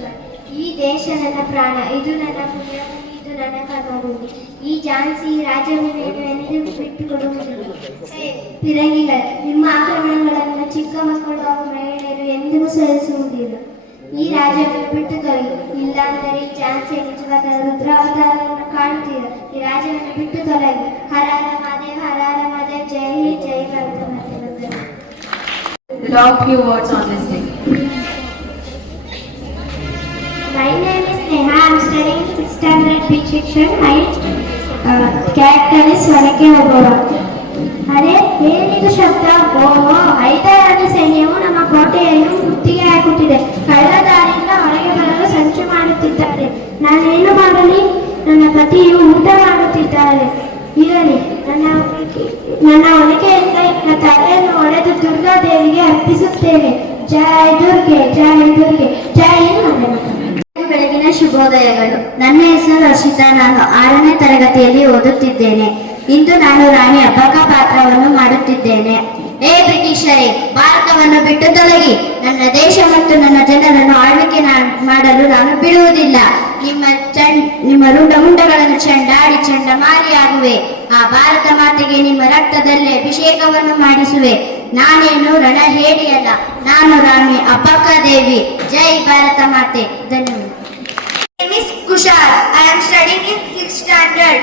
ಭುವನೇಶ್ವರ್. ಈ ದೇಶ ನನ್ನ ಪ್ರಾಣ, ಇದು ನನ್ನ ಪುಣ್ಯಭೂಮಿ, ಇದು ನನ್ನ ಕರ್ಮಭೂಮಿ. ಈ ಝಾನ್ಸಿ ರಾಜ್ಯವನ್ನು ಎಂದಿಗೂ ಬಿಟ್ಟುಕೊಡುವುದಿಲ್ಲ. ಫಿರಂಗಿಗಳು, ನಿಮ್ಮ ಆಕ್ರಮಣಗಳನ್ನು ಚಿಕ್ಕ ಮಕ್ಕಳು ಹಾಗೂ ಮಹಿಳೆಯರು ಎಂದಿಗೂ ಸಹಿಸುವುದಿಲ್ಲ. ಈ ರಾಜ್ಯವನ್ನು ಬಿಟ್ಟು ತೊಲಗಿ, ಇಲ್ಲಾಂದರೆ ಈ ಝಾನ್ಸಿಯ ನಿಜವಾದ ರುದ್ರಾವತಾರವನ್ನು ಕಾಣುತ್ತೀರ. ಈ ರಾಜ್ಯವನ್ನು ಬಿಟ್ಟು ತೊಲಗಿ. ಹರ ಹರ ಮಹಾದೇವ್, ಹರ ಹರ ಮಹಾದೇವ್. ಜೈ ಹಿಂದ್, ಜೈ ಭಾರತ ಮಾತೆ. Love few words on this day. My name is Neha. I am studying 6th standard B section. My character is Vanake Obora. ಅರೆ ಏನಿದು ಶಬ್ದ? ಓಹೋ, ಐತಾರಾಣಿ ಸೈನ್ಯವು ನಮ್ಮ ಕೋಟೆಯನ್ನು ಮುತ್ತಿಗೆ ಹಾಕುತ್ತಿದೆ. ಕಳ್ಳ ದಾರಿಯಿಂದ ಹೊರಗೆ ಬರಲು ಸಂಚು ಮಾಡುತ್ತಿದ್ದಾರೆ. ನಾನೇನು ಮಾಡಲಿ? ನನ್ನ ಪತಿಯು ಊಟ ಮಾಡುತ್ತಿದ್ದಾರೆ. ಇರಲಿ, ನನ್ನ ಒನಕೆಯಿಂದ ನನ್ನ ತಲೆಯನ್ನು ಹೊಡೆದು ದುರ್ಗಾದೇವಿಗೆ ಅರ್ಪಿಸುತ್ತೇನೆ. ಜೈ ದುರ್ಗೆ, ಜೈ ದುರ್ಗೆ, ಜೈ ಹಿಂದ್. ಬೆಳಗಿನ ಶುಭೋದಯಗಳು. ನನ್ನ ಹೆಸರು ಹರ್ಷಿತಾ. ನಾನು 6ನೇ ತರಗತಿಯಲ್ಲಿ ಓದುತ್ತಿದ್ದೇನೆ. ಇಂದು ನಾನು ರಾಣಿ ಅಬ್ಬಕ್ಕ ಪಾತ್ರವನ್ನು ಮಾಡುತ್ತಿದ್ದೇನೆ. ಏ ಬ್ರಿಟಿಷರೇ, ಭಾರತವನ್ನು ಬಿಟ್ಟು ತೊಲಗಿ. ನನ್ನ ದೇಶ ಮತ್ತು ನನ್ನ ಜನರನ್ನು ಆಳ್ವಿಕೆ ಮಾಡಲು ನಾನು ಬಿಡುವುದಿಲ್ಲ. ನಿಮ್ಮ ರುಂಡಗಳನ್ನು ಚಂಡಾಡಿ ಚಂಡಮಾರಿಯಾಗುವೆ. ಆ ಭಾರತ ಮಾತೆಗೆ ನಿಮ್ಮ ರಕ್ತದಲ್ಲೇ ಅಭಿಷೇಕವನ್ನು ಮಾಡಿಸುವೆ. ನಾನೇನು ರಣಹೇಡಿಯಲ್ಲ, ನಾನು ರಾಣಿ ಅಬ್ಬಕ್ಕ ದೇವಿ. ಜೈ ಭಾರತ ಮಾತೆ. ಧನ್ಯವಾದ. Miss Kushal. I am studying in 6th standard.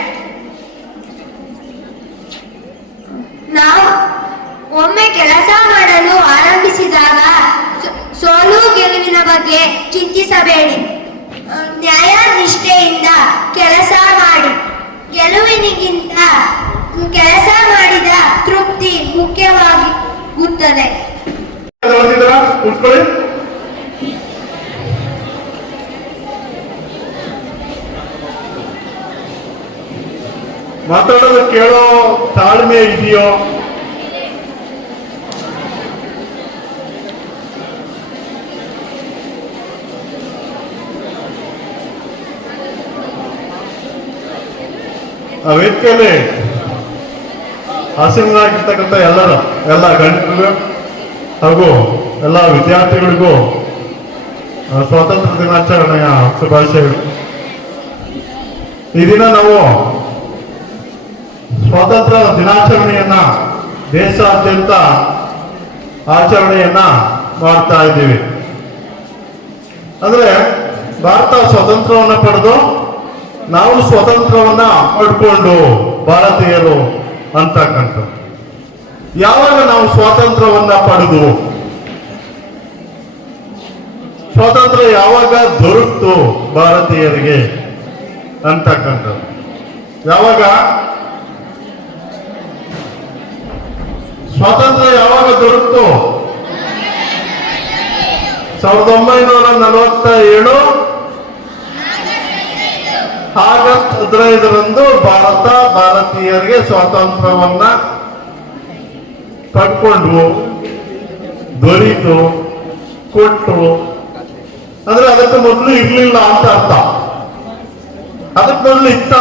ನಾವು ಒಮ್ಮೆ ಕೆಲಸ ಮಾಡಲು ಆರಂಭಿಸಿದಾಗ ಸೋಲು ಗೆಲುವಿನ ಬಗ್ಗೆ ಚಿಂತಿಸಬೇಡಿ. ನ್ಯಾಯ ನಿಷ್ಠೆಯಿಂದ ಕೆಲಸ ಮಾಡಿ. ಗೆಲುವಿನಿಗಿಂತ ಕೆಲಸ ಮಾಡಿದ ತೃಪ್ತಿ ಮುಖ್ಯವಾಗುತ್ತದೆ. ಮಾತಾಡೋದು ಕೇಳೋ ತಾಳ್ಮೆ ಇದೆಯೋ? ಆ ವೇದಿಕೆಯಲ್ಲಿ ಆಸೀನರಾಗಿರ್ತಕ್ಕಂಥ ಎಲ್ಲ ಗಣ್ಯರಿಗೂ ಹಾಗೂ ಎಲ್ಲ ವಿದ್ಯಾರ್ಥಿಗಳಿಗೂ ಸ್ವಾತಂತ್ರ್ಯ ದಿನಾಚರಣೆಯ ಶುಭಾಶಯಗಳು. ಈ ದಿನ ನಾವು ಸ್ವಾತಂತ್ರ್ಯ ದಿನಾಚರಣೆಯನ್ನ ದೇಶಾದ್ಯಂತ ಆಚರಣೆಯನ್ನ ಮಾಡ್ತಾ ಇದ್ದೀವಿ. ಅಂದ್ರೆ ಭಾರತ ಸ್ವತಂತ್ರವನ್ನ ಪಡೆದು ನಾವು ಸ್ವತಂತ್ರವನ್ನ ಪಡ್ಕೊಂಡು ಭಾರತೀಯರು ಅಂತಕ್ಕಂಥ. ಯಾವಾಗ ನಾವು ಸ್ವಾತಂತ್ರ್ಯವನ್ನ ಪಡೆದು ಸ್ವಾತಂತ್ರ್ಯ ಯಾವಾಗ ದೊರಕ್ತು ಭಾರತೀಯರಿಗೆ ಅಂತಕ್ಕಂಥದ್ದು? ಯಾವಾಗ ಸ್ವಾತಂತ್ರ್ಯ ಯಾವಾಗ ದೊರಕ್ತು? 1947 ಆಗಸ್ಟ್ 15ರಂದು ಭಾರತೀಯರಿಗೆ ಸ್ವಾತಂತ್ರ್ಯವನ್ನ ಪಡ್ಕೊಂಡು ದೊರೀತು, ಕೊಟ್ಟರು. ಅಂದ್ರೆ ಅದಕ್ಕೆ ಮೊದಲು ಇರ್ಲಿಲ್ಲ ಅಂತ ಅರ್ಥ. ಅದಕ್ಕೆ ಮೊದಲು ಇತ್ತ?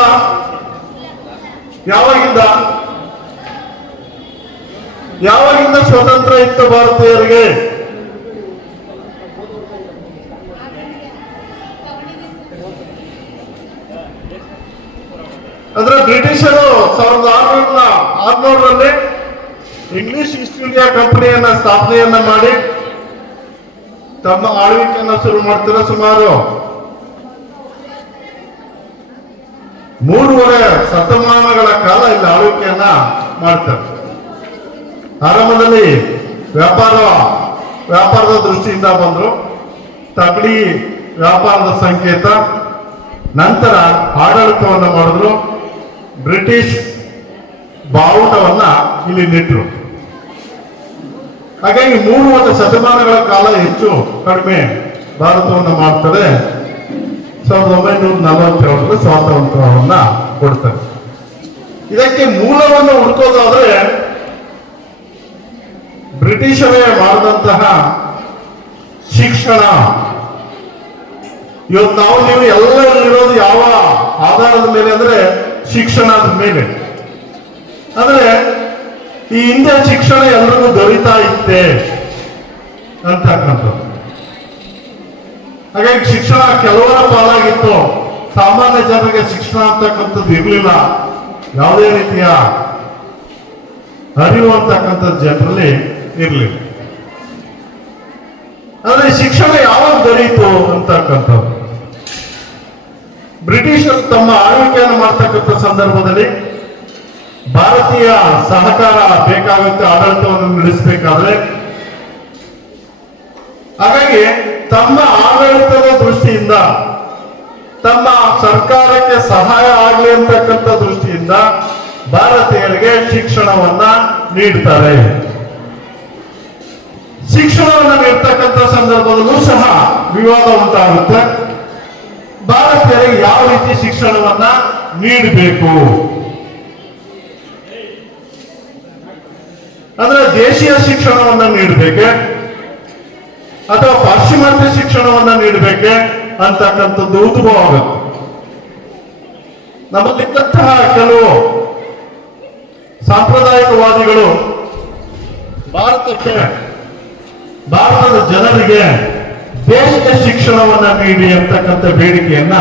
ಯಾವಾಗಿಂದ ಸ್ವಾತಂತ್ರ್ಯ ಇತ್ತು ಭಾರತೀಯರಿಗೆ? ಅಂದ್ರೆ ಬ್ರಿಟಿಷರು 1600ರಲ್ಲಿ ಇಂಗ್ಲಿಷ್ ಈಸ್ಟ್ ಇಂಡಿಯಾ ಕಂಪನಿಯನ್ನ ಸ್ಥಾಪನೆಯನ್ನ ಮಾಡಿ ತಮ್ಮ ಆಳ್ವಿಕೆಯನ್ನ ಶುರು ಮಾಡ್ತಾರೆ. ಸುಮಾರು 3.5 ಶತಮಾನಗಳ ಕಾಲ ಇಲ್ಲಿ ಆಳ್ವಿಕೆಯನ್ನ ಮಾಡ್ತಾರೆ. ಆರಂಭದಲ್ಲಿ ವ್ಯಾಪಾರದ ದೃಷ್ಟಿಯಿಂದ ಬಂದ್ರು, ತಗಡಿ ವ್ಯಾಪಾರದ ಸಂಕೇತ. ನಂತರ ಆಡಳಿತವನ್ನು ಮಾಡಿದ್ರು, ಬ್ರಿಟಿಷ್ ಬಾವುಟವನ್ನ ಇಲ್ಲಿ ನೆಟ್ಟರು. ಹಾಗಾಗಿ 3 ಶತಮಾನಗಳ ಕಾಲ ಹೆಚ್ಚು ಕಡಿಮೆ ಭಾರತವನ್ನು ಮಾಡ್ತಾರೆ. 1947ರಲ್ಲಿ ಸ್ವಾತಂತ್ರ್ಯವನ್ನ ಕೊಡ್ತಾರೆ. ಇದಕ್ಕೆ ಮೂಲವನ್ನು ಹುಡುಕೋದಾದ್ರೆ ಬ್ರಿಟಿಷರೇ ಮಾಡಿದಂತಹ ಶಿಕ್ಷಣ. ಇವತ್ತು ನೀವು ಎಲ್ಲರೂ ಇರೋದು ಯಾವ ಆಧಾರದ ಮೇಲೆ ಅಂದ್ರೆ ಶಿಕ್ಷಣದ ಮೇಲೆ. ಅಂದ್ರೆ ಈ ಹಿಂದೆ ಶಿಕ್ಷಣ ಎಲ್ರಿಗೂ ದೊರೀತಾ ಇತ್ತೆ ಅಂತಕ್ಕಂಥದ್ದು. ಹಾಗಾಗಿ ಶಿಕ್ಷಣ ಕೆಲವರ ಪಾಲಾಗಿತ್ತು, ಸಾಮಾನ್ಯ ಜನರಿಗೆ ಶಿಕ್ಷಣ ಅಂತಕ್ಕಂಥದ್ದು ಇರಲಿಲ್ಲ, ಯಾವುದೇ ರೀತಿಯ ಅರಿವು ಅಂತಕ್ಕಂಥದ್ದು ಜನರಲ್ಲಿ ಇರಲಿಲ್ಲ. ಆದ್ರೆ ಶಿಕ್ಷಣ ಯಾವಾಗ ದೊರೆಯಿತು ಅಂತಕ್ಕಂಥದ್ದು, ಬ್ರಿಟಿಷರು ತಮ್ಮ ಆಳ್ವಿಕೆಯನ್ನು ಮಾಡ್ತಕ್ಕಂಥ ಸಂದರ್ಭದಲ್ಲಿ ಭಾರತೀಯ ಸಹಕಾರ ಬೇಕಾಗುತ್ತೆ ಆಡಳಿತವನ್ನು ನಡೆಸಬೇಕಾದ್ರೆ. ಹಾಗಾಗಿ ತಮ್ಮ ಆಡಳಿತದ ದೃಷ್ಟಿಯಿಂದ, ತಮ್ಮ ಸರ್ಕಾರಕ್ಕೆ ಸಹಾಯ ಆಗಲಿ ಅಂತಕ್ಕಂಥ ದೃಷ್ಟಿಯಿಂದ ಭಾರತೀಯರಿಗೆ ಶಿಕ್ಷಣವನ್ನ ನೀಡ್ತಾರೆ. ಶಿಕ್ಷಣವನ್ನ ನೀಡ್ತಕ್ಕಂಥ ಸಂದರ್ಭದಲ್ಲೂ ಸಹ ವಿವಾದ ಉಂಟಾಗುತ್ತೆ. ಭಾರತೀಯರಿಗೆ ಯಾವ ರೀತಿ ಶಿಕ್ಷಣವನ್ನ ನೀಡಬೇಕು ಅಂದ್ರೆ ದೇಶೀಯ ಶಿಕ್ಷಣವನ್ನ ನೀಡಬೇಕೆ ಅಥವಾ ಪಾಶ್ಚಿಮಾತ್ಯ ಶಿಕ್ಷಣವನ್ನ ನೀಡಬೇಕೆ ಅಂತಕ್ಕಂಥದ್ದು ಉದ್ಭವ ಆಗುತ್ತೆ. ನಮ್ಮಲ್ಲಿದ್ದಂತಹ ಕೆಲವು ಸಾಂಪ್ರದಾಯಿಕವಾದಿಗಳು ಭಾರತದ ಜನರಿಗೆ ದೇಶೀಯ ಶಿಕ್ಷಣವನ್ನ ನೀಡಿ ಅಂತಕ್ಕಂಥ ಬೇಡಿಕೆಯನ್ನ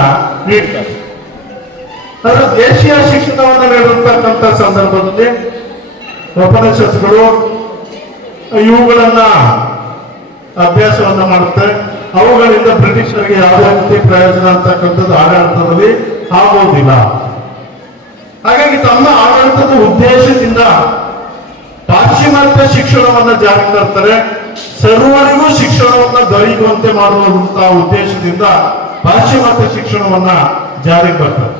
ನೀಡ್ತಾರೆ. ಆದರೆ ದೇಶೀಯ ಶಿಕ್ಷಣವನ್ನ ನೀಡಿರ್ತಕ್ಕಂಥ ಸಂದರ್ಭದಲ್ಲಿ ಉಪನಿಷತ್ತುಗಳು ಇವುಗಳನ್ನ ಅಭ್ಯಾಸವನ್ನ ಮಾಡುತ್ತೆ. ಅವುಗಳಿಂದ ಬ್ರಿಟಿಷರಿಗೆ ಯಾವುದೇ ರೀತಿ ಪ್ರಯೋಜನ ಅಂತಕ್ಕಂಥದ್ದು ಆಡಳಿತದಲ್ಲಿ ಆಗೋದಿಲ್ಲ. ಹಾಗಾಗಿ ತಮ್ಮ ಆಡಳಿತದ ಉದ್ದೇಶದಿಂದ ಪಾಶ್ಚಿಮಾತ್ಯ ಶಿಕ್ಷಣವನ್ನ ಜಾರಿಗೆ ತರ್ತಾರೆ. ಸರ್ವರಿಗೂ ಶಿಕ್ಷಣವನ್ನ ದೊರೆಯುವಂತೆ ಮಾಡುವಂತಹ ಉದ್ದೇಶದಿಂದ ಪಾಶ್ಚಿಮಾತ್ಯ ಶಿಕ್ಷಣವನ್ನ ಜಾರಿಗೆ ಬರ್ತಾರೆ.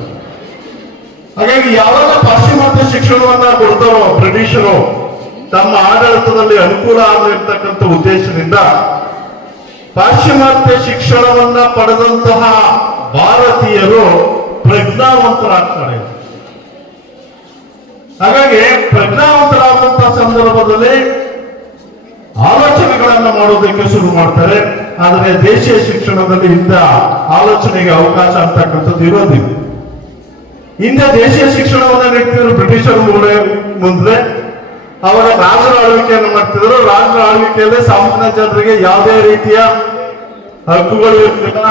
ಹಾಗಾಗಿ ಯಾವಾಗ ಪಾಶ್ಚಿಮಾತ್ಯ ಶಿಕ್ಷಣವನ್ನ ಕೊಡ್ತಾರೋ ಬ್ರಿಟಿಷರು ತಮ್ಮ ಆಡಳಿತದಲ್ಲಿ ಅನುಕೂಲ ಆಗಿರ್ತಕ್ಕಂಥ ಉದ್ದೇಶದಿಂದ ಪಾಶ್ಚಿಮಾತ್ಯ ಶಿಕ್ಷಣವನ್ನ ಪಡೆದಂತಹ ಭಾರತೀಯರು ಪ್ರಜ್ಞಾವಂತರಾಗ್ತಾರೆ. ಹಾಗಾಗಿ ಪ್ರಜ್ಞಾವಂತರಾದಂತಹ ಸಂದರ್ಭದಲ್ಲಿ ಆಲೋಚನೆಗಳನ್ನ ಮಾಡೋದಕ್ಕೆ ಶುರು ಮಾಡ್ತಾರೆ. ಆದರೆ ದೇಶೀಯ ಶಿಕ್ಷಣದಲ್ಲಿ ಇಂಥ ಆಲೋಚನೆಗೆ ಅವಕಾಶ ಅಂತಕ್ಕಂಥದ್ದು ಇರೋದಿಲ್ಲ. ಹಿಂದೆ ದೇಶೀಯ ಶಿಕ್ಷಣವನ್ನ ನೀಡ್ತಿದ್ರು ಬ್ರಿಟಿಷರು ಮುಂದೆ. ಅವರ ರಾಜರ ಆಳ್ವಿಕೆಯನ್ನು ಮಾಡ್ತಿದ್ರು. ರಾಜರ ಆಳ್ವಿಕೆಯಲ್ಲಿ ಸಾಮಾನ್ಯ ಜನರಿಗೆ ಯಾವುದೇ ರೀತಿಯ ಹಕ್ಕುಗಳು ಇರಲಿಲ್ಲ.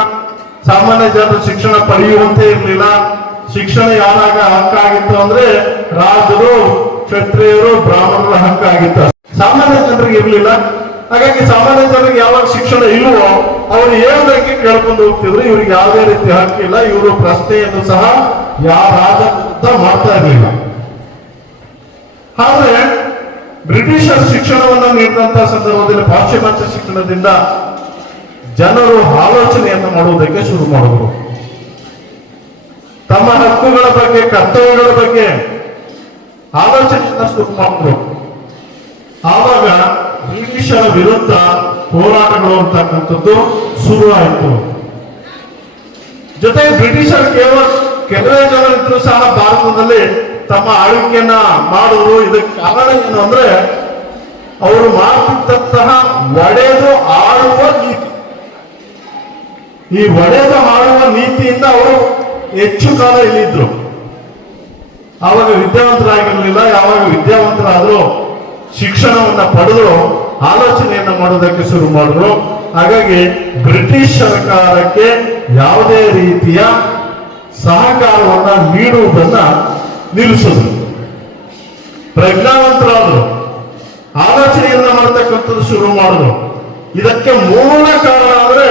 ಸಾಮಾನ್ಯ ಜನರು ಶಿಕ್ಷಣ ಪಡೆಯುವಂತೆ ಇರಲಿಲ್ಲ. ಶಿಕ್ಷಣ ಯಾರಾಗ ಹಕ್ಕಾಗಿತ್ತು ಅಂದ್ರೆ ರಾಜರು, ಕ್ಷತ್ರಿಯರು, ಬ್ರಾಹ್ಮಣರ ಹಕ್ಕಾಗಿತ್ತು, ಸಾಮಾನ್ಯ ಜನರಿಗೆ ಇರಲಿಲ್ಲ. ಹಾಗಾಗಿ ಸಾಮಾನ್ಯ ಜನರಿಗೆ ಯಾವಾಗ ಶಿಕ್ಷಣ ಇಲ್ವೋ ಅವರು ಹೇಳೋದಕ್ಕೆ ಕೇಳ್ಕೊಂಡು ಹೋಗ್ತಿದ್ರು. ಇವ್ರಿಗೆ ಯಾವುದೇ ರೀತಿ ಹಕ್ಕಿಲ್ಲ. ಇವರು ಪ್ರಶ್ನೆಯನ್ನು ಸಹ ಯಾವ ರಾಜ ಮಾಡ್ತಾ ಇರಲಿಲ್ಲ. ಆದ್ರೆ ಬ್ರಿಟಿಷರ್ ಶಿಕ್ಷಣವನ್ನು ನೀಡಿದಂತಹ ಸಂದರ್ಭದಲ್ಲಿ ಪಾಶ್ಚಿಮಾತ್ಯ ಶಿಕ್ಷಣದಿಂದ ಜನರು ಆಲೋಚನೆಯನ್ನು ಮಾಡುವುದಕ್ಕೆ ಶುರು ಮಾಡಿದ್ರು. ತಮ್ಮ ಹಕ್ಕುಗಳ ಬಗ್ಗೆ, ಕರ್ತವ್ಯಗಳ ಬಗ್ಗೆ ಆಲೋಚನೆಯನ್ನು ಶುರು ಮಾಡಿದ್ರು. ಆವಾಗ ಬ್ರಿಟಿಷರ ವಿರುದ್ಧ ಹೋರಾಟಗಳು ಅಂತಕ್ಕಂಥದ್ದು ಶುರು ಆಯಿತು. ಜೊತೆಗೆ ಬ್ರಿಟಿಷರ್ ಕೆಲವೇ ಜನ ಇದ್ರು ಸಹ ಭಾರತದಲ್ಲಿ ತಮ್ಮ ಆಳ್ವಿಕೆಯನ್ನ ಮಾಡುವುದು. ಇದಕ್ಕೆ ಕಾರಣ ಏನು ಅಂದ್ರೆ ಅವರು ಮಾಡ್ತಿದ್ದಂತಹ ಒಡೆದು ಆಳುವ ನೀತಿ. ಈ ಒಡೆದು ಆಳುವ ನೀತಿಯಿಂದ ಅವರು ಹೆಚ್ಚು ಕಾಲ ಇಲ್ಲಿದ್ರು. ಆವಾಗ ವಿದ್ಯಾವಂತರಾಗಿರಲಿಲ್ಲ. ಯಾವಾಗ ವಿದ್ಯಾವಂತರಾದ್ರು ಶಿಕ್ಷಣವನ್ನ ಪಡೆದು ಆಲೋಚನೆಯನ್ನ ಮಾಡೋದಕ್ಕೆ ಶುರು ಮಾಡಿದ್ರು. ಹಾಗಾಗಿ ಬ್ರಿಟಿಷ್ ಸರ್ಕಾರಕ್ಕೆ ಯಾವುದೇ ರೀತಿಯ ಸಹಕಾರವನ್ನ ನೀಡುವುದನ್ನ ನಿಲ್ಲಿಸಿದ್ರು. ಪ್ರಜ್ಞಾವಂತರಾದ್ರು, ಆಲೋಚನೆಯನ್ನ ಮಾಡತಕ್ಕಂಥದ್ದು ಶುರು ಮಾಡಿದ್ರು. ಇದಕ್ಕೆ ಮೂಲ ಕಾರಣ ಅಂದ್ರೆ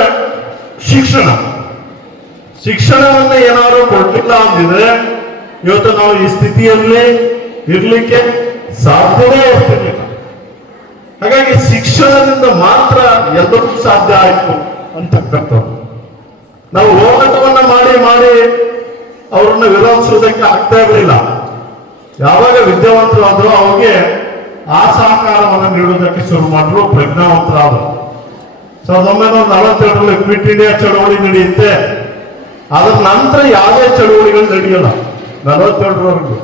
ಶಿಕ್ಷಣ. ಶಿಕ್ಷಣವನ್ನ ಏನಾದ್ರು ಕೊಡ್ಲಿಲ್ಲ ಅಂದಿದ್ರೆ ಇವತ್ತು ನಾವು ಈ ಸ್ಥಿತಿಯಲ್ಲಿ ಇರ್ಲಿಕ್ಕೆ ಸಾಧ್ಯವೇ ಇರ್ತಿರ್ಲಿಲ್ಲ. ಹಾಗಾಗಿ ಶಿಕ್ಷಣದಿಂದ ಮಾತ್ರ ಎಲ್ಲರೂ ಸಾಧ್ಯ ಆಯ್ತು ಅಂತಕ್ಕಂಥದ್ದು. ನಾವು ಹೋರಾಟವನ್ನ ಮಾಡಿ ಅವರನ್ನ ವಿರೋಧಿಸುವುದಕ್ಕೆ ಆಗ್ತಾ ಇರಲಿಲ್ಲ. ಯಾವಾಗ ವಿದ್ಯಾವಂತರಾದ್ರು ಅವಾಗೆ ಆ ಸಹಕಾರವನ್ನು ನೀಡುವುದಕ್ಕೆ ಶುರು ಮಾಡಿದ್ರು. ಪ್ರಜ್ಞಾವಂತರಾದ್ರು. 1947ರಲ್ಲಿ ಕ್ವಿಟ್ ಇಂಡಿಯಾ ಚಳವಳಿ ನಡೆಯುತ್ತೆ. ಅದರ ನಂತರ ಯಾವುದೇ ಚಳವಳಿಗಳು ನಡೆಯಲ್ಲ 47ರವರೆಗೂ.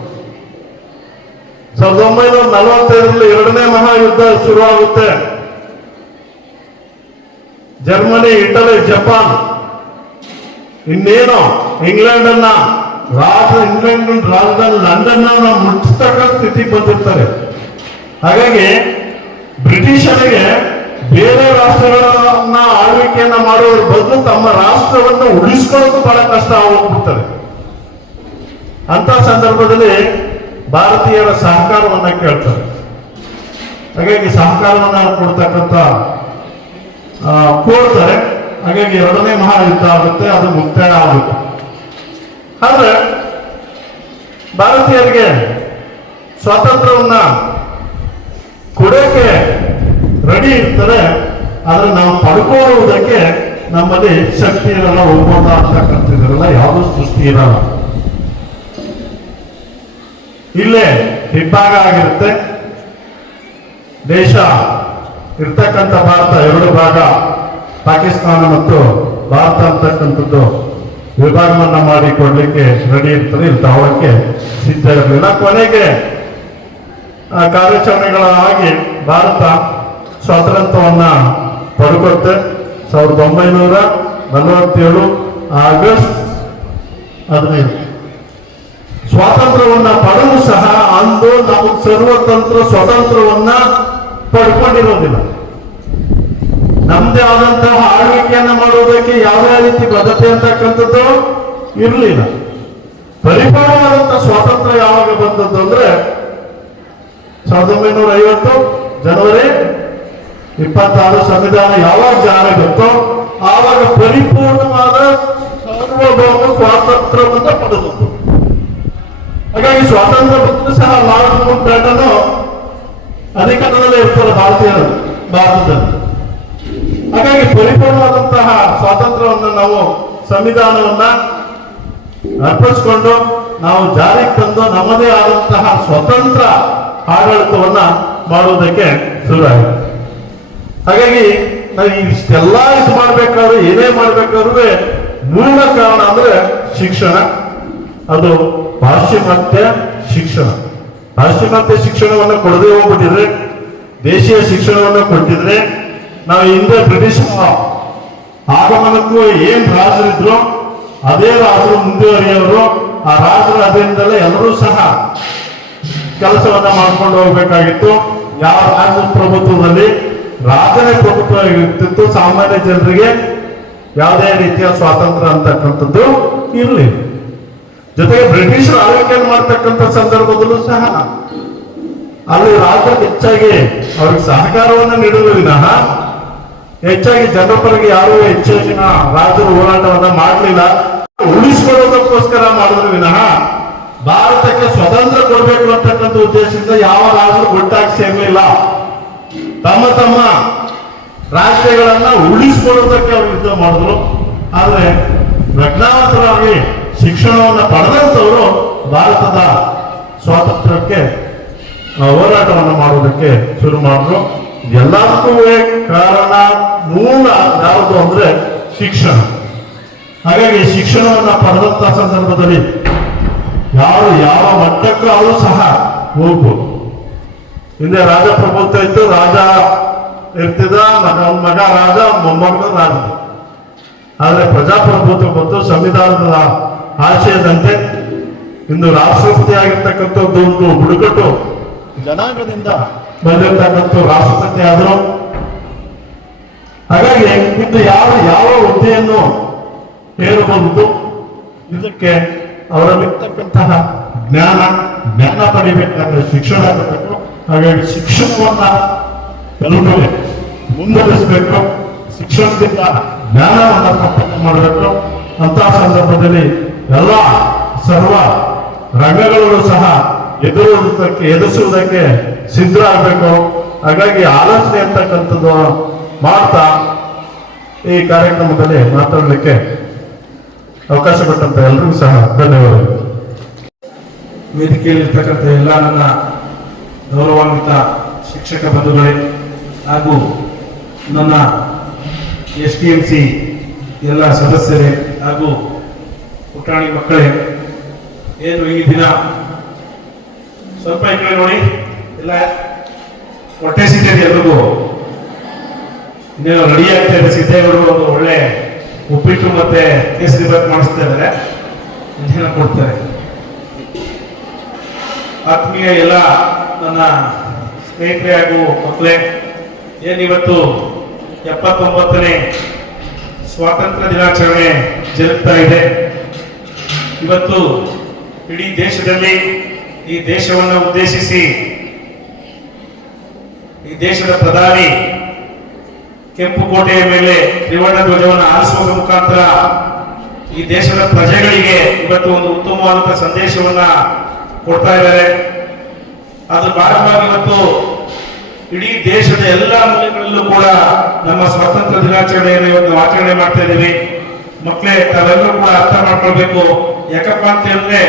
1945ರಲ್ಲಿ ಎರಡನೇ ಮಹಾಯುದ್ಧ ಶುರುವಾಗುತ್ತೆ. ಜರ್ಮನಿ, ಇಟಲಿ, ಜಪಾನ್ ಇನ್ನೇನು ಇಂಗ್ಲೆಂಡ್ ರಾಜಧಾನಿ ಲಂಡನ್ ಮುಟ್ಟಿಸ್ತಕ್ಕ ಸ್ಥಿತಿ ಬಂದಿರ್ತಾರೆ. ಹಾಗಾಗಿ ಬ್ರಿಟಿಷರಿಗೆ ಬೇರೆ ರಾಷ್ಟ್ರಗಳನ್ನ ಆಳ್ವಿಕೆಯನ್ನ ಮಾಡುವುದ್ರ ಬದಲು ತಮ್ಮ ರಾಷ್ಟ್ರವನ್ನು ಉಳಿಸ್ಕೊಳ್ಳೋದು ಬಹಳ ಕಷ್ಟ ಆಗೋಗ್ಬಿಡ್ತದೆ. ಅಂತ ಸಂದರ್ಭದಲ್ಲಿ ಭಾರತೀಯರ ಸಹಕಾರವನ್ನ ಕೇಳ್ತಾರೆ. ಹಾಗಾಗಿ ಸಹಕಾರವನ್ನ ಕೊಡ್ತಕ್ಕಂಥ ಕೋರ್ತಾರೆ. ಹಾಗಾಗಿ ಎರಡನೇ ಮಹಾಯುದ್ಧ ಆಗುತ್ತೆ, ಅದು ಮುಕ್ತಾಯ ಆಗುತ್ತೆ. ಆದ್ರೆ ಭಾರತೀಯರಿಗೆ ಸ್ವಾತಂತ್ರ್ಯವನ್ನ ಕೊಡೋಕೆ ರೆಡಿ ಇರ್ತಾರೆ, ಆದ್ರೆ ನಾವು ಪಡ್ಕೊಳ್ಳುವುದಕ್ಕೆ ನಮ್ಮಲ್ಲಿ ಶಕ್ತಿ ಇರಲ್ಲ, ಒಪ್ಪಂದ ಅಂತಕ್ಕಂಥದ್ದಿರಲ್ಲ, ಯಾವುದೂ ಸೃಷ್ಟಿ ಇರಲ್ಲ. ಇಲ್ಲೇ ಇಬ್ಬಾಗ ಆಗಿರುತ್ತೆ. ದೇಶ ಇರ್ತಕ್ಕಂಥ ಭಾರತ ಎರಡು ಭಾಗ, ಪಾಕಿಸ್ತಾನ ಮತ್ತು ಭಾರತ ಅಂತಕ್ಕಂಥದ್ದು ವಿಭಾಗವನ್ನ ಮಾಡಿ ಕೊಡ್ಲಿಕ್ಕೆ ರೆಡಿ ಇರ್ತದೆ. ಇಲ್ಲಿ ತಾವಕ್ಕೆ ಸಿದ್ಧ ಇರಲಿಲ್ಲ. ಕೊನೆಗೆ ಕಾರ್ಯಾಚರಣೆಗಳಾಗಿ ಭಾರತ ಸ್ವಾತಂತ್ರ್ಯವನ್ನ ಪಡ್ಕೊತ್ತೆ. 1947 ಆಗಸ್ಟ್ 15. ಸ್ವಾತಂತ್ರ್ಯವನ್ನ ಪಡೆದು ಸಹ ಅಂದು ನಾವು ಸರ್ವತಂತ್ರ ಸ್ವತಂತ್ರವನ್ನ ಪಡ್ಕೊಂಡಿರೋದಿಲ್ಲ. ನಮ್ದೇ ಆದಂತಹ ಆಳ್ವಿಕೆಯನ್ನ ಮಾಡುವುದಕ್ಕೆ ಯಾವುದೇ ರೀತಿ ಬದ್ಧತೆ ಅಂತಕ್ಕಂಥದ್ದು ಇರಲಿಲ್ಲ. ಪರಿಪೂರ್ಣವಾದಂತಹ ಸ್ವಾತಂತ್ರ್ಯ ಯಾವಾಗ ಬಂದದ್ದು ಅಂದ್ರೆ 1950 ಜನವರಿ 26 ಸಂವಿಧಾನ ಯಾವಾಗ ಜಾರಿ ಬಂತೋ ಆವಾಗ ಪರಿಪೂರ್ಣವಾದ ಸಾರ್ವಭೌಮ ಸ್ವಾತಂತ್ರ್ಯವನ್ನ ಪಡೆದದ್ದು. ಹಾಗಾಗಿ ಸ್ವಾತಂತ್ರ್ಯ ಬಂದರೂ ಸಹ ಲಾರ್ಡ್ ಮೌಂಟ್ ಬ್ಯಾಟನ್ ಅಧಿಕಾರದಲ್ಲೇ ಇರ್ತಾರೆ ಭಾರತದಲ್ಲಿ. ಹಾಗಾಗಿ ಪರಿಪೂರ್ಣವಾದಂತಹ ಸ್ವಾತಂತ್ರ್ಯವನ್ನು ನಾವು ಸಂವಿಧಾನವನ್ನ ಅರ್ಪಿಸಿಕೊಂಡು ನಾವು ಜಾರಿಗೆ ತಂದು ನಮ್ಮದೇ ಆದಂತಹ ಸ್ವತಂತ್ರ ಆಡಳಿತವನ್ನ ಮಾಡುವುದಕ್ಕೆ ಶುರುವಾಗಿದೆ. ಹಾಗಾಗಿ ನಾವು ಇಷ್ಟೆಲ್ಲ ಇದು ಮಾಡ್ಬೇಕಾದ್ರೆ ಏನೇ ಮಾಡ್ಬೇಕಾದ್ರೂ ಮೂಲ ಕಾರಣ ಅಂದ್ರೆ ಶಿಕ್ಷಣ. ಅದು ಪಾಶ್ಚಿಮಾತ್ಯ ಶಿಕ್ಷಣ. ಪಾಶ್ಚಿಮಾತ್ಯ ಶಿಕ್ಷಣವನ್ನು ಕೊಡದೆ ಹೋಗ್ಬಿಟ್ಟಿದ್ರೆ, ದೇಶೀಯ ಶಿಕ್ಷಣವನ್ನು ಕೊಟ್ಟಿದ್ರೆ, ನಾವು ಹಿಂದೆ ಬ್ರಿಟಿಷ್ ಆಗಮನಕ್ಕೂ ಏನ್ ರಾಜರಿದ್ರು ಅದೇ ರಾಜರು ಮುಂದುವರಿಯವರು. ಆ ರಾಜರ ಅಧೀನದಲ್ಲೇ ಎಲ್ಲರೂ ಸಹ ಕೆಲಸವನ್ನ ಮಾಡ್ಕೊಂಡು ಹೋಗ್ಬೇಕಾಗಿತ್ತು. ಯಾವ ರಾಜ ಪ್ರಭುತ್ವದಲ್ಲಿ ರಾಜನೇ ಪ್ರಭುತ್ವ ಇರ್ತಿತ್ತು, ಸಾಮಾನ್ಯ ಜನರಿಗೆ ಯಾವುದೇ ರೀತಿಯ ಸ್ವಾತಂತ್ರ್ಯ ಅಂತಕ್ಕಂಥದ್ದು ಇರಲಿಲ್ಲ. ಜೊತೆಗೆ ಬ್ರಿಟಿಷರು ಆಳ್ವಿಕೆಯನ್ನು ಮಾಡ್ತಕ್ಕಂಥ ಸಂದರ್ಭದಲ್ಲೂ ಸಹ ಅಲ್ಲಿ ರಾಜರು ಹೆಚ್ಚಾಗಿ ಅವ್ರಿಗೆ ಸಹಕಾರವನ್ನು ನೀಡುವ ವಿನಃ ಹೆಚ್ಚಾಗಿ ಜನರ ಪರವಾಗಿ ಯಾರು ಹೆಚ್ಚಿನ ರಾಜರು ಹೋರಾಟವನ್ನ ಮಾಡಲಿಲ್ಲ. ಉಳಿಸಿಕೊಳ್ಳೋದಕ್ಕೋಸ್ಕರ ಮಾಡಿದ್ರು ವಿನಃ ಭಾರತಕ್ಕೆ ಸ್ವತಂತ್ರ ಕೊಡಬೇಕು ಅಂತಕ್ಕಂಥ ಉದ್ದೇಶದಿಂದ ಯಾವ ರಾಜರು ಒಟ್ಟಾಗಿ ಸೇರಲಿಲ್ಲ. ತಮ್ಮ ತಮ್ಮ ರಾಜ್ಯಗಳನ್ನ ಉಳಿಸಿಕೊಳ್ಳೋದಕ್ಕೆ ಅವರು ಯುದ್ಧ ಮಾಡಿದ್ರು. ಆದ್ರೆ ಪ್ರಜ್ಞಾವಂತರಾಗಿ ಶಿಕ್ಷಣವನ್ನು ಪಡೆದಂತವರು ಭಾರತದ ಸ್ವಾತಂತ್ರ್ಯಕ್ಕೆ ಹೋರಾಟವನ್ನು ಮಾಡುವುದಕ್ಕೆ ಶುರು ಮಾಡಿದ್ರು. ಎಲ್ಲದಕ್ಕೂ ಕಾರಣ ಮೂಲ ಯಾವುದು ಅಂದ್ರೆ ಶಿಕ್ಷಣ. ಹಾಗಾಗಿ ಶಿಕ್ಷಣವನ್ನ ಪಡೆದಂತಹ ಸಂದರ್ಭದಲ್ಲಿ ಯಾರು ಯಾವ ಮಟ್ಟಕ್ಕಾದರೂ ಸಹ ಹೋಗ್ಬೋದು. ಹಿಂದೆ ರಾಜಪ್ರಭುತ್ವ ಇತ್ತು, ರಾಜ ಇರ್ತಿದ್ದ, ಮಗ ರಾಜ, ಮೊಮ್ಮಗನ ರಾಜ. ಆದ್ರೆ ಪ್ರಜಾಪ್ರಭುತ್ವ ಬಂತು. ಸಂವಿಧಾನದ ಆಶಯದಂತೆ ಇಂದು ರಾಷ್ಟ್ರಪತಿ ಆಗಿರ್ತಕ್ಕಂಥದ್ದು ಒಂದು ಬುಡಕಟ್ಟು ಜನಾಂಗದಿಂದ ಬಂದಿರತಕ್ಕಂಥ ರಾಷ್ಟ್ರಪತಿ ಆದರು. ಹಾಗಾಗಿ ಇಂದು ಯಾವ ಹುದ್ದೆಯನ್ನು ಏರಬಹುದು, ಇದಕ್ಕೆ ಅವರಲ್ಲಿರ್ತಕ್ಕಂತಹ ಜ್ಞಾನ ಪಡಿಬೇಕಾದ್ರೆ ಶಿಕ್ಷಣ ಆಗಬೇಕು. ಹಾಗಾಗಿ ಶಿಕ್ಷಣವನ್ನ ಎಲ್ಲರೂ ಮುಂದುವರಿಸಬೇಕು. ಶಿಕ್ಷಣದಿಂದ ಜ್ಞಾನವನ್ನ ಸಂಪನ್ನ ಮಾಡಬೇಕು. ಅಂತಹ ಸಂದರ್ಭದಲ್ಲಿ ಎಲ್ಲ ಸರ್ವ ರಂಗಗಳಲ್ಲೂ ಸಹ ಎದುರಿಸುವುದಕ್ಕೆ ಸಿದ್ಧರಾಗಬೇಕು. ಹಾಗಾಗಿ ಆಲೋಚನೆ ಅಂತಕ್ಕಂಥದ್ದು ಮಾಡ್ತಾ ಈ ಕಾರ್ಯಕ್ರಮದಲ್ಲಿ ಮಾತಾಡಲಿಕ್ಕೆ ಅವಕಾಶ ಕೊಟ್ಟಂತ ಎಲ್ರಿಗೂ ಸಹ ಧನ್ಯವಾದಗಳು. ವೇದಿಕೆಯಲ್ಲಿರ್ತಕ್ಕಂಥ ಎಲ್ಲ ನನ್ನ ಗೌರವಾನ್ವಿತ ಶಿಕ್ಷಕ ಬಂಧುಗಳೇ ಹಾಗೂ ನನ್ನ STMC ಎಲ್ಲ ಸದಸ್ಯರೇ ಹಾಗೂ ಪುಟಾಣಿ ಮಕ್ಕಳೇ, ಏನು ಈ ದಿನ ಸ್ವಲ್ಪ ಈ ಕಡೆ ನೋಡಿ, ಎಲ್ಲ ಹೊಟ್ಟೆ ಸಿದ್ಧತೆ ಎಲ್ರಿಗೂ ಇನ್ನೇನು ರೆಡಿ ಆಗ್ತಾ ಇದೆ. ಸಿದ್ದೇಗೌಡರು ಒಂದು ಒಳ್ಳೆ ಉಪ್ಪಿಟ್ಟು ಮತ್ತೆ ಕೇಸರಿ ಬಾತ್ ಮಾಡಿಸ್ತಾ ಇದ್ದಾರೆ, ಇನ್ನೇನು ಕೊಡ್ತಾರೆ. ಆತ್ಮೀಯ ಎಲ್ಲ ನನ್ನ ಸ್ನೇಹಿತರೆ ಹಾಗೂ ಮಕ್ಕಳೇ, ಏನಿವತ್ತು 79ನೇ ಸ್ವಾತಂತ್ರ್ಯ ದಿನಾಚರಣೆ ಜರುಗ್ತಾ ಇದೆ. ಇವತ್ತು ಇಡೀ ದೇಶದಲ್ಲಿ ಈ ದೇಶವನ್ನು ಉದ್ದೇಶಿಸಿ ಈ ದೇಶದ ಪ್ರಧಾನಿ ಕೆಂಪು ಕೋಟೆಯ ಮೇಲೆ ತ್ರಿವರ್ಣ ಧ್ವಜವನ್ನು ಹಾರಿಸುವ ಮುಖಾಂತರ ಈ ದೇಶದ ಪ್ರಜೆಗಳಿಗೆ ಇವತ್ತು ಒಂದು ಉತ್ತಮವಾದಂತಹ ಸಂದೇಶವನ್ನ ಕೊಡ್ತಾ ಇದ್ದಾರೆ. ಅದ್ರ ಭಾಗವಾಗಿ ಇವತ್ತು ಇಡೀ ದೇಶದ ಎಲ್ಲ ಮೂಲೆಗಳಲ್ಲೂ ಕೂಡ ನಮ್ಮ ಸ್ವಾತಂತ್ರ್ಯ ದಿನಾಚರಣೆಯನ್ನು ಇವತ್ತು ಆಚರಣೆ ಮಾಡ್ತಾ ಇದ್ದೀವಿ. ಮಕ್ಕಳೇ, ತಾವೆಲ್ಲರೂ ಕೂಡ ಅರ್ಥ ಮಾಡ್ಕೊಳ್ಬೇಕು. ಯಾಕಪ್ಪ ಅಂತ ಹೇಳಿದ್ರೆ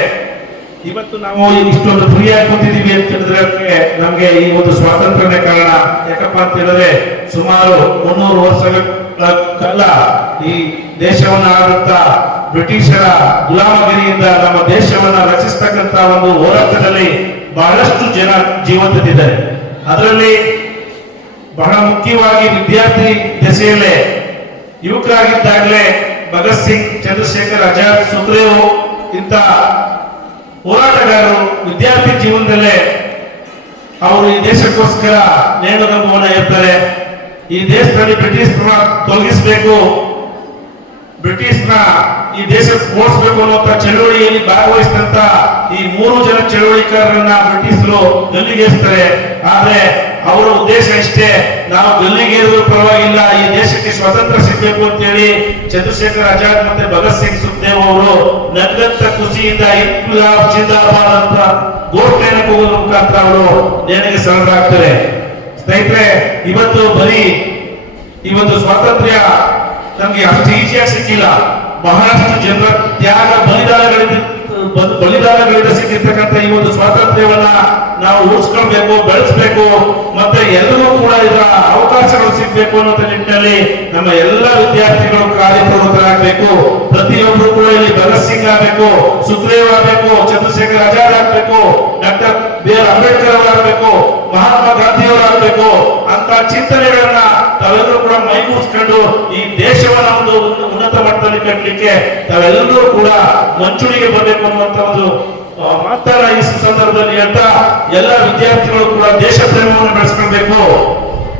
ಇವತ್ತು ನಾವು ಇಷ್ಟೊಂದು ಫ್ರೀ ಆಗಿ ಕೂತಿದ್ದೀವಿ ಅಂತ ಹೇಳಿದ್ರೆ ನಮ್ಗೆ ಈ ಒಂದು ಸ್ವಾತಂತ್ರ್ಯನೇ ಕಾರಣ. ಯಾಕಪ್ಪ ಅಂತ ಹೇಳಿದ್ರೆ ಸುಮಾರು 300 ವರ್ಷಗಳ ಕಾಲ ಈ ದೇಶವನ್ನ ಆಳುತ್ತಾ ಬ್ರಿಟಿಷರ ಗುಲಾಮಗಿರಿಯಿಂದ ನಮ್ಮ ದೇಶವನ್ನ ರಚಿಸ್ತಕ್ಕಂತ ಒಂದು ಹೋರಾಟದಲ್ಲಿ ಬಹಳಷ್ಟು ಜನ ಜೀವಂತದಿದ್ದಾರೆ. ಅದರಲ್ಲಿ ಬಹಳ ಮುಖ್ಯವಾಗಿ ವಿದ್ಯಾರ್ಥಿ ದೆಸೆಯಲ್ಲೇ ಯುವಕರಾಗಿದ್ದಾಗಲೇ ಭಗತ್ ಸಿಂಗ್, ಚಂದ್ರಶೇಖರ್ ಆಜಾದ್, ಸುಖದೇವ್ ಇಂಥ ಹೋರಾಟಗಾರರು ವಿದ್ಯಾರ್ಥಿ ಜೀವನದಲ್ಲೇ ಅವರು ಈ ದೇಶಕ್ಕೋಸ್ಕರ ನೇಣುಗಂಬವನ್ನು ಏರ್ತಾರೆ. ಈ ದೇಶದಲ್ಲಿ ಬ್ರಿಟಿಷರನ್ನ ತೊಲಗಿಸಬೇಕು, ಬ್ರಿಟಿಷ್ನ ಈ ದೇಶಕ್ಕೆ ಓಡಿಸಬೇಕು ಅನ್ನುವಂಥ ಚಳವಳಿಯಲ್ಲಿ ಭಾಗವಹಿಸಿದಂತ ಈ 3 ಜನ ಚಳವಳಿಕಾರರನ್ನ ಬ್ರಿಟಿಷರು ಗಲ್ಲಿಗೇರಿಸ್ತಾರೆ. ಆದ್ರೆ ಅವರ ಉದ್ದೇಶ ಇಷ್ಟೇ, ನಾವು ಗಲ್ಲಿಗೇರುವ ಪರವಾಗಿಲ್ಲ, ಈ ದೇಶಕ್ಕೆ ಸ್ವಾತಂತ್ರ್ಯ ಸಿಗಬೇಕು ಅಂತೇಳಿ ಚಂದ್ರಶೇಖರ್ ಆಜಾದ್ ಮತ್ತೆ ಭಗತ್ ಸಿಂಗ್, ಸುಖದೇವ್ ಅವರು ನಗ್ನಂತ ಖುಷಿಯಿಂದ ಇನ್ಕ್ಲಾಬ್ ಜಿಂದಾಬಾದ್ ಅಂತ ಘೋಷಣೆಯನ್ನು ಕೂಗುವ ಮುಖಾಂತರ ಅವರು ನೇಣಿಗೆ ಶರಣರಾಗ್ತಾರೆ. ಸ್ನೇಹಿತರೆ, ಇವತ್ತು ಬರೀ ಈ ಒಂದು ಸ್ವಾತಂತ್ರ್ಯ ನಮ್ಗೆ ಅಷ್ಟು ಈಸಿಯಾಗಿ ಸಿಕ್ಕಿಲ್ಲ. ಬಹಳಷ್ಟು ಜನರ ತ್ಯಾಗ ಬಲಿದಾನಗಳಿಂದ ಸಿಕ್ಕಿರ್ತಕ್ಕಂಥ ಈ ಒಂದು ಸ್ವಾತಂತ್ರ್ಯವನ್ನ ನಾವು ಉಳಿಸ್ಕೊಳ್ಬೇಕು, ಬೆಳೆಸಬೇಕು, ಮತ್ತೆ ಎಲ್ಲರೂ ಕೂಡ ಇದರ ಅವಕಾಶಗಳು ಸಿಗಬೇಕು ಅನ್ನೋ ನಿಟ್ಟಿನಲ್ಲಿ ನಮ್ಮ ಎಲ್ಲ ವಿದ್ಯಾರ್ಥಿಗಳು ಕಾರ್ಯಪ್ರವೃತ್ತರಾಗಬೇಕು. ಪ್ರತಿಯೊಬ್ಬರು ಕೂಡ ಇಲ್ಲಿ ಭಗತ್ ಸಿಂಗ್ ಆಗಬೇಕು, ಸುಖದೇವ್ ಆಗಬೇಕು, ಚಂದ್ರಶೇಖರ್ ಆಜಾದ್ ಆಗಬೇಕು, ಡಾಕ್ಟರ್ B.R. ಅಂಬೇಡ್ಕರ್ ಅವರಾಗಬೇಕು, ಮಹಾತ್ಮ ಗಾಂಧಿ ಅವರಾಗಬೇಕು ಅಂತ ಚಿಂತನೆಗಳನ್ನ ತಾವೆಲ್ಲರೂ ಕೂಡ ಮೈಗೂಡಿಸ್ಕೊಂಡು ಈ ದೇಶವನ್ನ ಒಂದು ಉನ್ನತ ಮಟ್ಟದಲ್ಲಿ ಕಟ್ಟಲಿಕ್ಕೆ ತಾವೆಲ್ಲರೂ ಕೂಡ ಮಂಚೂಣಿಗೆ ಬರಬೇಕು ಅನ್ನುವಂತ ಒಂದು ಮಾತನ್ನ ಈ ಸಂದರ್ಭದಲ್ಲಿ ಹೇಳ್ತಾ ಎಲ್ಲ ವಿದ್ಯಾರ್ಥಿಗಳು ಕೂಡ ದೇಶ ಪ್ರೇಮವನ್ನು ಬೆಳೆಸ್ಕೊಳ್ಬೇಕು.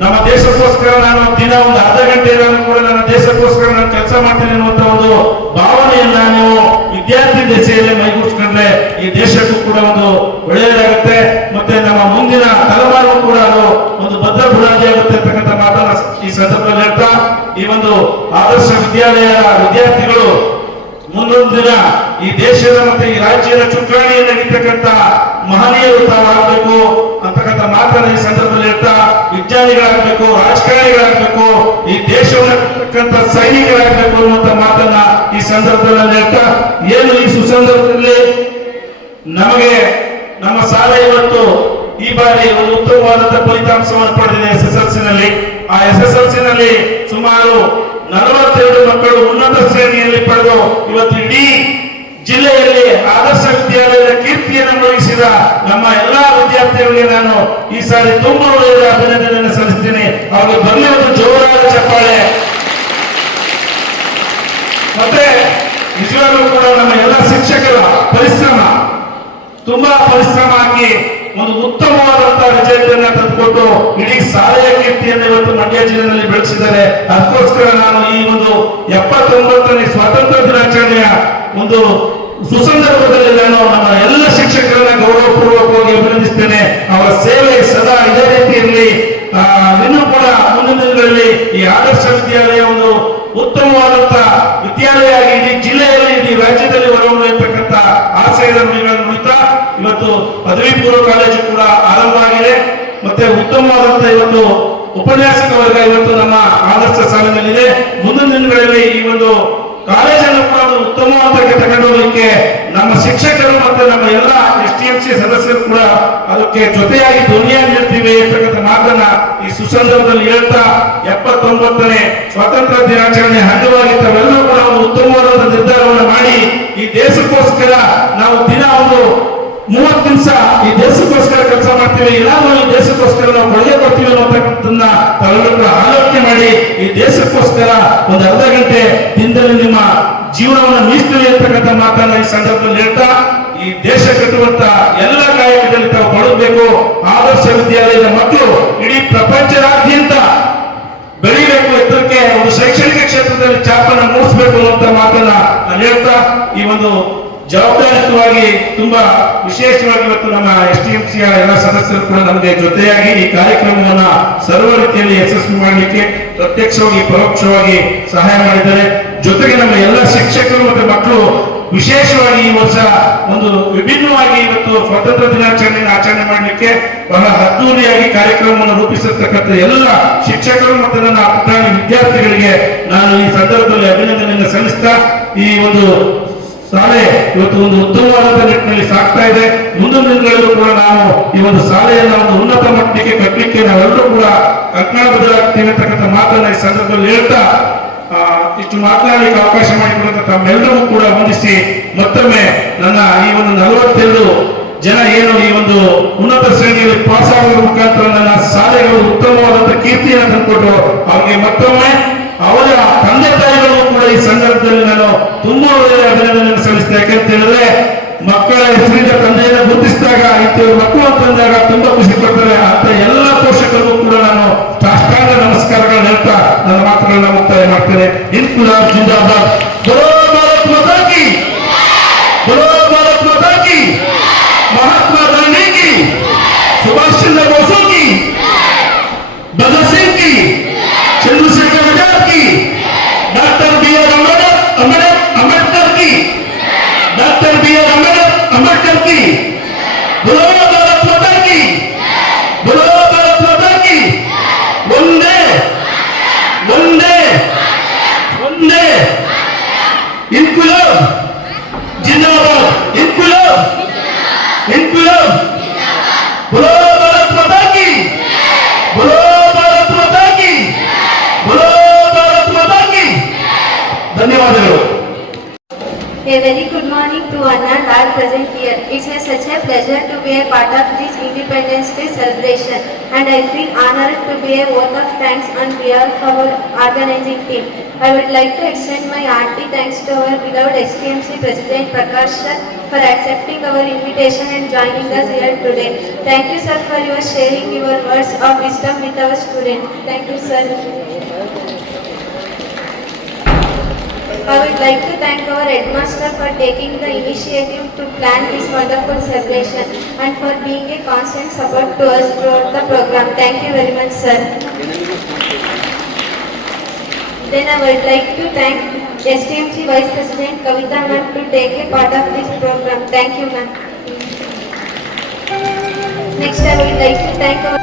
ನಮ್ಮ ದೇಶಕ್ಕೋಸ್ಕರ ನಾನು ದಿನ ಒಂದು ಅರ್ಧ ಗಂಟೆ ಕೂಡ ನನ್ನ ದೇಶಕ್ಕೋಸ್ಕರ ನಾನು ಕೆಲಸ ಮಾಡ್ತೀನಿ ಅನ್ನುವಂತ ಒಂದು ಭಾವನೆಯನ್ನ ನೀವು ವಿದ್ಯಾರ್ಥಿ ದೆಸೆಯಲ್ಲಿ ಮೈಗೂಡಿಸ್ಕೊಂಡ್ರೆ ಈ ದೇಶಕ್ಕೂ ಕೂಡ ಒಂದು ಒಳ್ಳೆಯದಾಗುತ್ತೆ. ಮತ್ತೆ ನಮ್ಮ ಮುಂದಿನ ತಲೆಮಾರು ಕೂಡ ಅದು ಒಂದು ಭದ್ರ ಬುನಾದಿ ಆಗುತ್ತೆ ಅಂತಕ್ಕಂಥ ಮಾತನ್ನ ಈ ಸಂದರ್ಭದಲ್ಲಿ ಹೇಳ್ತಾ ಈ ಒಂದು ಆದರ್ಶ ವಿದ್ಯಾಲಯದ ವಿದ್ಯಾರ್ಥಿಗಳು ಮುಂದೊಂದು ದಿನ ಈ ದೇಶದ ಮತ್ತೆ ಈ ರಾಜ್ಯದ ಚುಕ್ಕಾಣಿಯನ್ನು ನಡೀತಕ್ಕಂಥ ಮಹನೀಯರು ತಾವಾಗಬೇಕು ಅಂತಕ್ಕಂಥ ಮಾತನ್ನ ಈ ಸಂದರ್ಭದಲ್ಲಿ ಹೇಳ್ತಾ ವಿಜ್ಞಾನಿಗಳಾಗಬೇಕು, ರಾಜಕಾರಣಿಗಳಾಗಬೇಕು, ಈ ದೇಶವನ್ನು ಕಟ್ಟತಕ್ಕಂಥ ಸೈನಿಕರಾಗಬೇಕು ಅನ್ನುವಂಥ ಮಾತನ್ನ ಈ ಸಂದರ್ಭದಲ್ಲಿ ಹೇಳ್ತಾ ಏನು ಈ ಸುಸಂದರ್ಭದಲ್ಲಿ ನಮಗೆ ನಮ್ಮ ಶಾಲೆ ಇವತ್ತು ಈ ಬಾರಿ ಒಂದು ಉತ್ತಮವಾದಂತಹ ಫಲಿತಾಂಶವನ್ನು ಪಡೆದಿದೆ SSLC-ನಲ್ಲಿ. ಆ SSLC-ನಲ್ಲಿ ಸುಮಾರು 42 ಮಕ್ಕಳು ಉನ್ನತ ಶ್ರೇಣಿಯಲ್ಲಿ ಪಡೆದು ಇವತ್ತು ಇಡೀ ಜಿಲ್ಲೆಯಲ್ಲಿ ಆದರ್ಶ ವಿದ್ಯಾಲಯದ ಕೀರ್ತಿಯನ್ನು ಮೂಡಿಸಿದ ನಮ್ಮ ಎಲ್ಲಾ ವಿದ್ಯಾರ್ಥಿಗಳಿಗೆ ನಾನು ಈ ಸಾರಿ ತುಂಬ ಒಳ್ಳೆಯ ಅಭಿನಂದನೆಯನ್ನು ಸಲ್ಲಿಸ್ತೀನಿ. ಅವರಿಗೆ ಬರಲಿ ಒಂದು ಜೋರಾದ ಚಪ್ಪಾಳೆ. ಮತ್ತೆ ನಿಜವಾಗ್ಲೂ ಕೂಡ ನಮ್ಮ ಎಲ್ಲ ಶಿಕ್ಷಕರ ಪರಿಶ್ರಮ, ತುಂಬಾ ಪರಿಶ್ರಮ ಹಾಕಿ ಒಂದು ಉತ್ತಮವಾದಂತಹ ರಿಸಲ್ಟ್ ತಂದುಕೊಟ್ಟು ಇಡೀ ಶಾಲೆಯ ಕೀರ್ತಿಯನ್ನು ಇವತ್ತು ಮಂಡ್ಯ ಜಿಲ್ಲೆಯಲ್ಲಿ ಬೆಳೆಸಿದ್ದಾರೆ. ಅದಕ್ಕೋಸ್ಕರ ನಾನು ಈ ಒಂದು 79ನೇ ಸ್ವಾತಂತ್ರ್ಯ ದಿನಾಚರಣೆಯ ಒಂದು ಸುಸಂದರ್ಭದಲ್ಲಿ ನಾನು ನಮ್ಮ ಎಲ್ಲ ಶಿಕ್ಷಕರನ್ನ ಗೌರವಪೂರ್ವಕವಾಗಿ ಅಭಿನಂದಿಸ್ತೇನೆ. ಅವರ ಸೇವೆ ಸದಾ ಇದೇ ರೀತಿ ಇರಲಿ. ಇನ್ನೂ ಕೂಡ ಮುಂದಿನ ದಿನಗಳಲ್ಲಿ ಈ ಆದರ್ಶ ವಿದ್ಯಾಲಯ ಒಂದು ಉತ್ತಮವಾದಂತಹ ವಿದ್ಯಾಲಯ ಆಗಿ ಇಡೀ ಜಿಲ್ಲೆಯಲ್ಲಿ, ಇಡೀ ರಾಜ್ಯದಲ್ಲಿ ಹೊರಹೊಮ್ಮತಕ್ಕಂಥ ಆಶಯದ ನುಡಿಗಳನ್ನು ನುಡಿತಾ ಇವತ್ತು ಪದವಿ ಪೂರ್ವ ಕಾಲೇಜು ಕೂಡ ಆರಂಭ ಆಗಿದೆ. ಮತ್ತೆ ಉತ್ತಮವಾದಂತಹ ಇವತ್ತು ಉಪನ್ಯಾಸಕ ವರ್ಗ ಇವತ್ತು ನಮ್ಮ ಆದರ್ಶ ಶಾಲೆಯಲ್ಲಿದೆ. ಮುಂದಿನ ದಿನಗಳಲ್ಲಿ ಈ ಒಂದು ಕಾಲೇಜನ್ನು ಕೂಡ ಒಂದು ಉತ್ತಮವಾದ ತಗೊಂಡು ಹೋಗಲಿಕ್ಕೆ ನಮ್ಮ ಶಿಕ್ಷಕರು ಮತ್ತು ನಮ್ಮ ಎಲ್ಲ STMC ಸದಸ್ಯರು ಕೂಡ ಅದಕ್ಕೆ ಜೊತೆಯಾಗಿ ಧ್ವನಿಯಾಗಿ ಇರ್ತೀವಿ ಅಂತಕ್ಕಂಥ ಮಾತನ್ನ ಈ ಸುಸಂದರ್ಭದಲ್ಲಿ ಹೇಳ್ತಾ 79ನೇ ಸ್ವಾತಂತ್ರ್ಯ ದಿನಾಚರಣೆ ಅಂಗವಾಗಿ ತಾವೆಲ್ಲರೂ ಕೂಡ ಒಂದು ಉತ್ತಮವಾದ ನಿರ್ಧಾರವನ್ನು ಮಾಡಿ ಈ ದೇಶಕ್ಕೋಸ್ಕರ ನಾವು ದಿನ ಒಂದು 30 ದಿವಸ ಈ ದೇಶಕ್ಕೋಸ್ಕರ ಕೆಲಸ ಮಾಡ್ತೀವಿ, ಎಲ್ಲಾದ್ರೂ ಈ ದೇಶಕ್ಕೋಸ್ಕರ ನಾವು ಕೊಡುಗೆ ಕೊಡ್ತೀವಿ ಅನ್ನೋದನ್ನ ತಾವೆಲ್ಲರೂ ಕೂಡ ಆಲೋಚನೆ ಮಾಡಿ ಈ ದೇಶಕ್ಕೋಸ್ಕರ ಒಂದು ಅರ್ಧ ಗಂಟೆ ದಿನದಲ್ಲಿ ನಿಮ್ಮ ಜೀವನವನ್ನು ಮೀಸಲಿ ಅಂತಕ್ಕಂಥ ಮಾತನ್ನ ಈ ಸಂದರ್ಭದಲ್ಲಿ ಹೇಳ್ತಾ ಈ ದೇಶ ಕಟ್ಟುವಂತ ಎಲ್ಲ ಕಾಯಕದಲ್ಲಿ ತಾವು ಮಾಡಬೇಕು. ಆದರ್ಶ ವಿದ್ಯಾಲಯದ ಮಕ್ಕಳು ಇಡೀ ಪ್ರಪಂಚದಾದ್ಯಂತ ಬೆಳಿಬೇಕು, ಎತ್ತರಕ್ಕೆ ಒಂದು ಶೈಕ್ಷಣಿಕ ಕ್ಷೇತ್ರದಲ್ಲಿ ಚಾಪನ್ನ ಮೂಡಿಸಬೇಕು ಅನ್ನುವಂತ ಮಾತನ್ನ ನಾನು ಹೇಳ್ತಾ ಈ ಒಂದು ಜವಾಬ್ದಾರಿಯುತವಾಗಿ ತುಂಬಾ ವಿಶೇಷವಾಗಿ ಇವತ್ತು ನಮ್ಮ STMC ಎಲ್ಲ ಸದಸ್ಯರು ಕೂಡ ನಮಗೆ ಜೊತೆಯಾಗಿ ಈ ಕಾರ್ಯಕ್ರಮವನ್ನ ಸರ್ವ ರೀತಿಯಲ್ಲಿ ಯಶಸ್ವಿ ಮಾಡಲಿಕ್ಕೆ ಪ್ರತ್ಯಕ್ಷವಾಗಿ ಪರೋಕ್ಷವಾಗಿ ಸಹಾಯ ಮಾಡಿದ್ದಾರೆ. ಜೊತೆಗೆ ನಮ್ಮ ಎಲ್ಲ ಶಿಕ್ಷಕರು ಮತ್ತು ಮಕ್ಕಳು ವಿಶೇಷವಾಗಿ ಈ ವರ್ಷ ಒಂದು ವಿಭಿನ್ನವಾಗಿ ಇವತ್ತು ಸ್ವಾತಂತ್ರ್ಯ ದಿನಾಚರಣೆಯನ್ನು ಆಚರಣೆ ಮಾಡಲಿಕ್ಕೆ ಬಹಳ ಅದ್ದೂರಿಯಾಗಿ ಕಾರ್ಯಕ್ರಮವನ್ನು ರೂಪಿಸಿರ್ತಕ್ಕಂಥ ಎಲ್ಲ ಶಿಕ್ಷಕರು ಮತ್ತು ನನ್ನ ಪುಟಾಣಿ ವಿದ್ಯಾರ್ಥಿಗಳಿಗೆ ನಾನು ಈ ಸಂದರ್ಭದಲ್ಲಿ ಅಭಿನಂದನೆಯನ್ನು ಸಲ್ಲಿಸ್ತಾ ಈ ಒಂದು ಶಾಲೆ ಇವತ್ತು ಒಂದು ಉತ್ತಮವಾದ ನಿಟ್ಟಿನಲ್ಲಿ ಸಾಗ್ತಾ ಇದೆ. ಮುಂದಿನ ದಿನಗಳಲ್ಲೂ ಕೂಡ ನಾವು ಈ ಒಂದು ಶಾಲೆಯನ್ನು ಒಂದು ಉನ್ನತ ಮಟ್ಟಕ್ಕೆ ಕಟ್ಟಲಿಕ್ಕೆ ನಾವೆಲ್ಲರೂ ಕೂಡ ಕಂಕಣಬದ್ಧರಾಗ್ತೀವಿ ಅಂತಕ್ಕಂಥ ಮಾತನ್ನ ಈ ಸಂದರ್ಭದಲ್ಲಿ ಹೇಳ್ತಾ ಇಷ್ಟು ಮಾತನಾಡಲಿಕ್ಕೆ ಅವಕಾಶ ಮಾಡಿಕೊಡುವಂತ ತಮ್ಮೆಲ್ಲರಿಗೂ ಕೂಡ ವಂದಿಸಿ ಮತ್ತೊಮ್ಮೆ ನನ್ನ ಈ ಒಂದು 42 ಜನ ಏನು ಈ ಒಂದು ಉನ್ನತ ಶ್ರೇಣಿಯಲ್ಲಿ ಪಾಸ್ ಆಗುವ ಮುಖಾಂತರ ನನ್ನ ಶಾಲೆಗಳು ಉತ್ತಮವಾದಂತಹ ಕೀರ್ತಿಯನ್ನು ತಂದುಕೊಟ್ಟು ಅವರಿಗೆ ಮತ್ತೊಮ್ಮೆ ಅವರ ತಂದೆ ತಾಯಿಗಳು ಕೂಡ ಈ ಸಂದರ್ಭದಲ್ಲಿ ನಾನು ತುಂಬಾ ಒಳ್ಳೆಯ ಅಭಿನಂದನೆಯನ್ನು ಸಲ್ಲಿಸ್ತೇನೆ. ಯಾಕಂತ ಹೇಳಿದ್ರೆ ಮಕ್ಕಳ ಹೆಸರಿಂದ ತಂದೆಯನ್ನು ಗುರುತಿಸಿದಾಗ ಇಂಥವ್ರು ಮಕ್ಕಳು ಅಂತಂದಾಗ ತುಂಬಾ ಖುಷಿ ಪಡ್ತಾರೆ. ಅಂತ ಎಲ್ಲ ಪೋಷಕರಿಗೂ ಕೂಡ ನಾನು ಸಾಷ್ಟಾಂಗ ನಮಸ್ಕಾರಗಳನ್ನು ಹೇಳ್ತಾ ನನ್ನ ಮಾತುಗಳನ್ನ ಮುಕ್ತಾಯ ಮಾಡ್ತೇನೆ. ಇನ್ಕುಲಾಬ್ ಜಿಂದಾಬಾದ್, ಬೋಲೋ ಭಾರತ್ ಮಾತಾ ಕಿ, ಬೋಲೋ ಭಾರತ್ ಮಾತಾ ಕಿ, ಮಹಾತ್ಮ ಗಾಂಧಿ ಕಿ, ಸುಭಾಷ್ ಚಂದ್ರ ಬೋಸ್ की, भगत सिंह की, चंद्रशेखर आजाद की, डॉक्टर B.R. अम्बेडकर की, डॉक्टर B.R. अम्बेडकर की, बोलो भारत माता की, बोलो भारत माता की, वंदे वंदे वंदे, इनकुलाब जिंदाबाद, इनकुलाब इनकुलाब, बोलो भारत माता की, बोलो भारत माता की, बोलो भारत माता की. ಧನ್ಯವಾದಗಳು. A very good morning to Anna and all present here. It's such a pleasure to be a part of this Independence Day celebration, and I feel honored to be a vote of thanks on behalf of our organizing team. I would like to extend my hearty thanks to our beloved STMC President Prakash sir for accepting our invitation and joining us here today. Thank you sir for your sharing your words of wisdom with our students. Thank you sir. I would like to thank our headmaster for taking the initiative to plan this wonderful celebration and for being a constant support to us throughout the program. Thank you very much, sir. Then I would like to thank STMC Vice President Kavita ma'am to take a part of this program. Thank you, ma'am. Next, I would like to thank our